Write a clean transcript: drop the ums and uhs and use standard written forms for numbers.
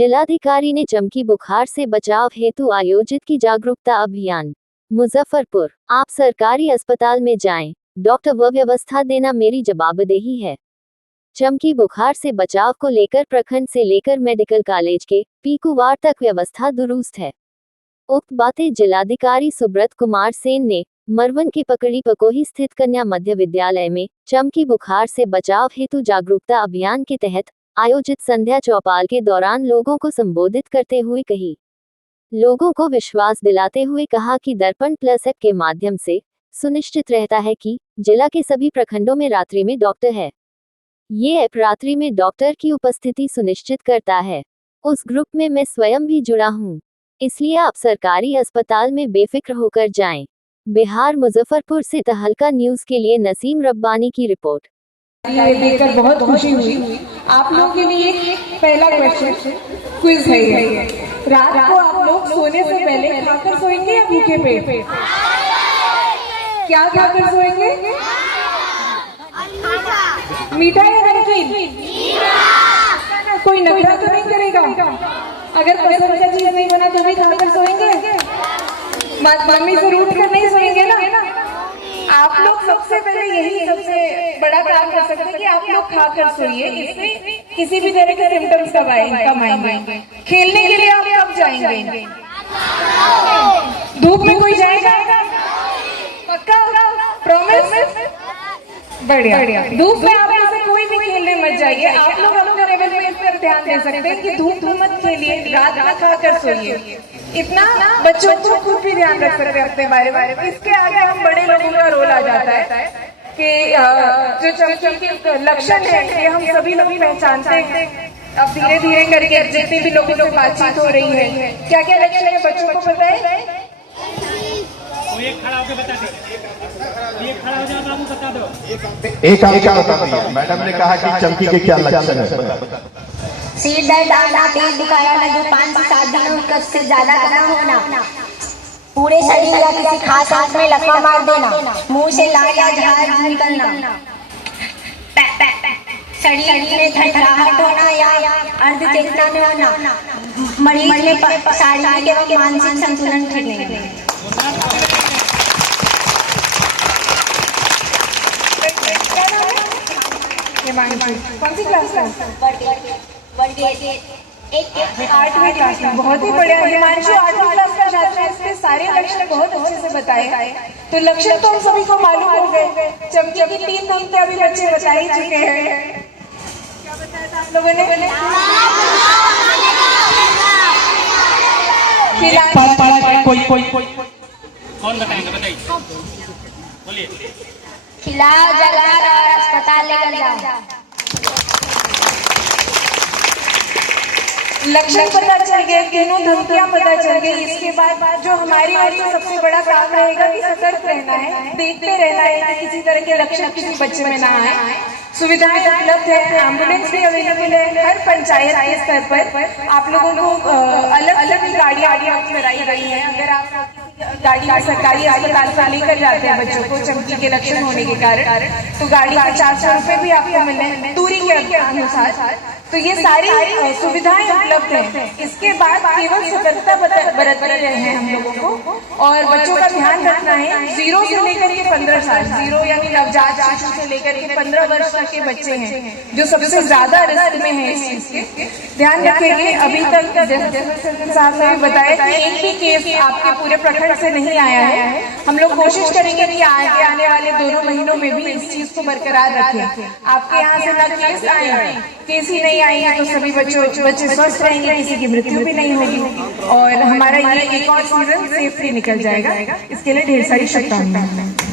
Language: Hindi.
जिलाधिकारी ने चमकी बुखार से बचाव हेतु आयोजित की जागरूकता अभियान। मुजफ्फरपुर, आप सरकारी अस्पताल में जाएं, डॉक्टर व व्यवस्था देना मेरी जवाबदेही है। चमकी बुखार से बचाव को लेकर प्रखंड से लेकर मेडिकल कॉलेज के पीकू वार्ड तक व्यवस्था दुरुस्त है। उक्त बातें जिलाधिकारी सुब्रत कुमार सेन ने मरवन की पकड़ी पकोही स्थित कन्या मध्य विद्यालय में चमकी बुखार से बचाव हेतु जागरूकता अभियान के तहत आयोजित संध्या चौपाल के दौरान लोगों को संबोधित करते हुए कही। लोगों को विश्वास दिलाते हुए कहा कि दर्पण प्लस ऐप के माध्यम से सुनिश्चित रहता है कि जिला के सभी प्रखंडों में रात्रि में डॉक्टर है। ये ऐप रात्रि में डॉक्टर की उपस्थिति सुनिश्चित करता है। उस ग्रुप में मैं स्वयं भी जुड़ा हूँ, इसलिए आप सरकारी अस्पताल में बेफिक्र होकर जाएं। बिहार मुजफ्फरपुर से तहलका न्यूज के लिए नसीम रब्बानी की रिपोर्ट। ये देखकर बहुत खुशी हुई। आप लोगों के लिए एक पहला क्वेश्चन क्विज है। रात को आप लोग सोने से पहले खाकर सोएंगे या भूखे पेट? क्या खाकर सोएंगे? मीठा या नमकीन? कोई नखरा तो नहीं करेगा? अगर पसंद का चीज नहीं बना तो भी खाकर सोएंगे? मम्मी से रूठ कर नहीं सोएंगे ना? आप लोग सबसे पहले यही सबसे बड़ा काम कर सकते हैं कि आप लोग खाकर सोइए। इससे किसी भी तरह के सिम्टम्स कम आएंगे। खेलने के लिए आप कब जाएंगे? धूप में कोई जाएगा? पक्का? प्रॉमिस? बढ़िया। धूप में आप लोग से कोई भी खेलने मत जाइए। आप लोग अपने लेवल में इस पर ध्यान दे सकते हैं कि धूप मत खेलिए, रात में खाकर सोइए। इतना बच्चों को खुद भी ध्यान रख सकते हैं अपने बारे में। इसके आगे हम बड़े लोगों का रोल आ जाता है कि जो चमकी के लक्षण है ये हम सभी लोग पहचानते हैं। अब धीरे धीरे करके जितने भी लोगों से बातचीत हो रही है, क्या क्या लक्षण है बच्चों को पता है? एक खड़ा होकर बता दो। एक खड़ा हो जाओ बाबू, बता दो। एक बता दिया। मैडम ने कहा कि चमकी के क्या लक्षण है? सिर दर्द आना, पेट दुखाना, जो 5 से 7 दिनों से ज्यादा का ना होना, पूरे शरीर या किसी खास अंग में लकवा मार देना, मुंह से लाल या झाग निकलना, शरीर में थरथराहट होना या अर्ध चेतना में होना, मरीज में शारीरिक एवं मानसिक संतुलन ठीक नहीं होना। कौन सी क्लास का? 8वीं क्लास में। बहुत ही बढ़िया। हिमांशु 8वीं क्लास का छात्र है। इसके सारे लक्षण बहुत अच्छे से बताए। तो लक्षण तो हम सभी को मालूम हो गए। चमकी की 3 दिन के अभी बच्चे बता ही चुके हैं। क्या बताया था आप लोगों ने? कोई कौन बताएंगे? बताइए, बोलिए। खिलाओ, जलाओ और अस्पताल लेकर जाओ। लक्षण पता चल गए, तीनों धमकियां पता चल गई। इसके बाद जो हमारी ओर से सबसे बड़ा काम रहेगा कि सतर्क रहना है, देखते रहना है कि किसी तरह के लक्षण किसी बच्चे में ना आए। सुविधाएं उपलब्ध है, एम्बुलेंस भी अवेलेबल है। हर पंचायत के स्तर पर आप लोगों को अलग अलग गाड़ियां कराई गई है। अगर आप गाड़ी सरकारी अस्पताल से लेकर जाते हैं बच्चों को चमकी के लक्षण होने के कारण, तो गाड़ी के 400 रुपए भी आपको मिले दूरी के अनुसार। तो ये सारी सुविधाएं उपलब्ध हैं। इसके बाद केवल सतर्कता बरत रहे हैं हम लोगों को, और बच्चों का ध्यान रखना है। 0 से लेकर के 15 साल, 0 यानी नवजात शिशु से लेकर के 15 वर्ष तक के बच्चे हैं जो सबसे ज्यादा रिस्क में है इस चीज के। ध्यान रखेंगे। अभी तक जैसे साहब ने बताया कि एक भी केस आपके पूरे प्रखंड से नहीं आया है। हम लोग कोशिश करेंगे कि आगे आने वाले 2 महीनों में भी इस चीज को बरकरार रखें। आपके यहाँ से ना केस आए, केस ही नहीं आएंगे तो सभी बच्चे स्वस्थ रहेंगे, किसी की मृत्यु भी नहीं होगी, और हमारा ये एक और सीजन सेफली निकल जाएगा। इसके लिए ढेर सारी शुभकामनाएं।